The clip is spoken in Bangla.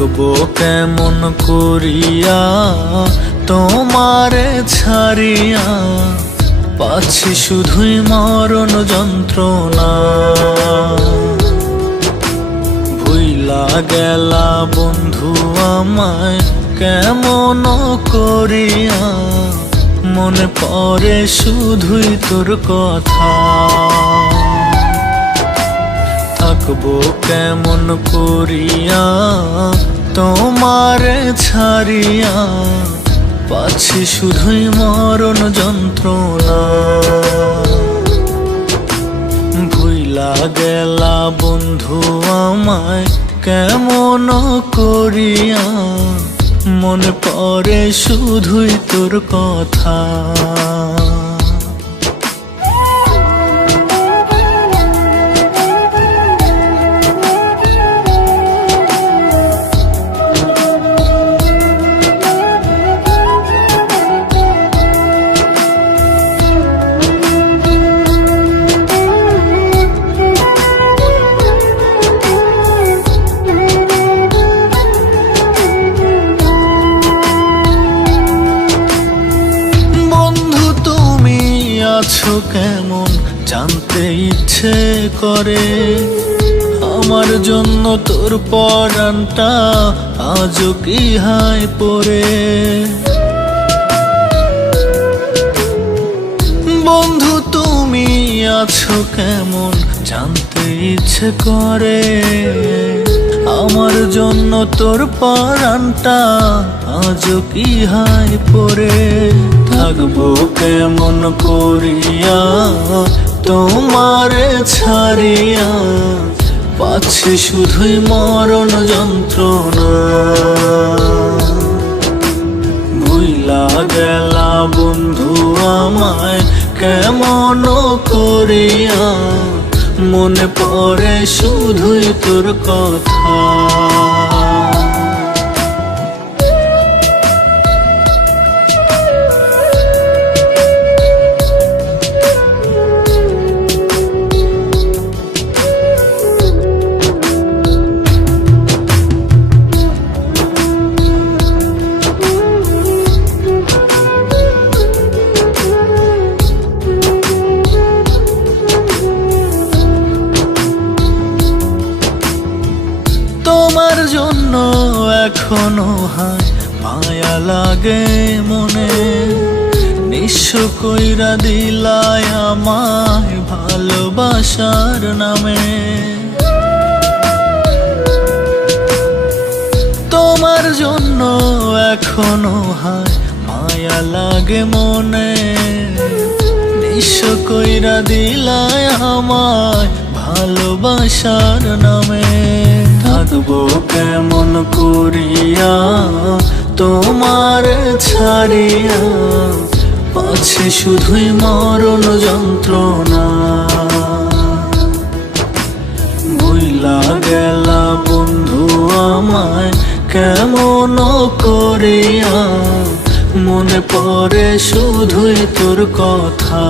থাকবো কেমন করিয়া তোমারে ছাড়িয়া পাচ্ছি শুধুই মরণ যন্ত্রণা ভুইলা গেলা বন্ধু আমায় কেমন করিয়া মনে পরে শুধুই তোর কথা থাকবো কেমন করিয়া তোমার ছাড়িয়া পাচ্ছি শুধুই মরণ যন্ত্রণা ভুইলা গেলা বন্ধু আমায় কেমন করিয়া মনে পড়ে শুধুই তোর কথা আছো কেমন জানতে ইচ্ছে করে আমার জন্য তোর পরানটা আজও কি হায় পরে বন্ধু তুমি আছো কেমন জানতে ইচ্ছে করে আমার জন্য তোর পরানটা আজও কি হায় পরে থাকবো কেমন করিয়া তোমারে ছাড়িয়া পাচ্ছি শুধুই মরণ যন্ত্রণা ভুইলা গেলা বন্ধু আমায় কেমন করিয়া মনে পড়ে শুধুই তোর কথা জন্য এখনো হাস মায়া লাগে মনে নিঃস্ব কইরা দিলায় আমায় ভালোবাসার নামে তোমার জন্য এখনো হাস মায়া লাগে মনে নিঃস্ব কইরা দিলায় আমায় ভালোবাসার নামে বাঁচবো কেমন করিয়া তোমার ছাড়িয়া পাছে শুধুই মরণ যন্ত্রণা বইলা গেলা বন্ধু আমায় কেমন করিয়া মনে পড়ে শুধুই তোর কথা